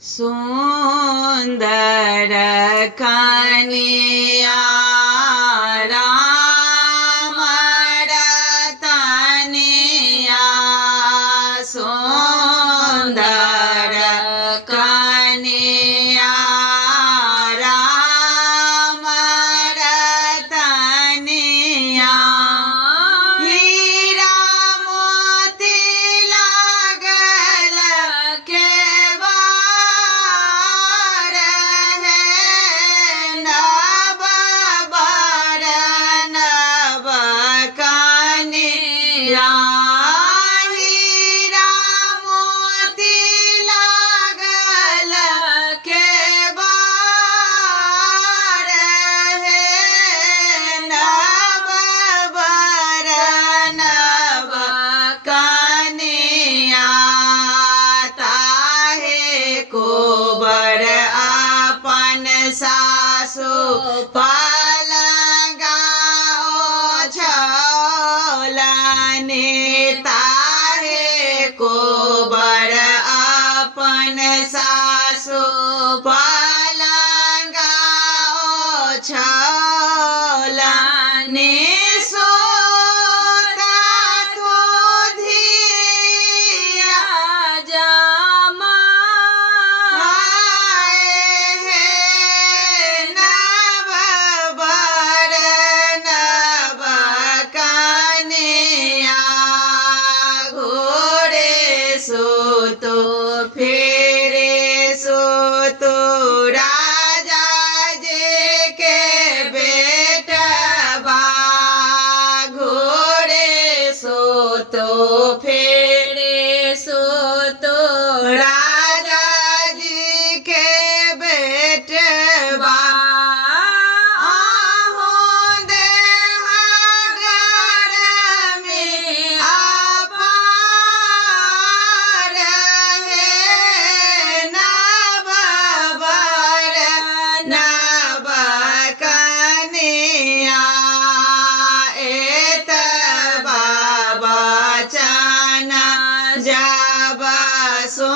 सुंदर कन्या राम रतनिया सुंदर कन्या राम रतनिया हीरा मोती लागल केवाड़ है नव बर नव कन्या हीरा मोती लागल केवाड़ है नव बर नव कन्या ताहे कोबर अपन सासु पलंगा ओछौलनि ताहे कोबर अपन सासु पलंगा ओछौलनि सोता तो धिया जमाए हे नव बर नव कन्या घोड़े सोतो फेरे सोतो राजा जी के बेटवा घोड़े सोतो फेरे सोतो राजा जी के बेटवा आहो देहागर में अपार है नव बर नव कन्या एतबा बचन जब सो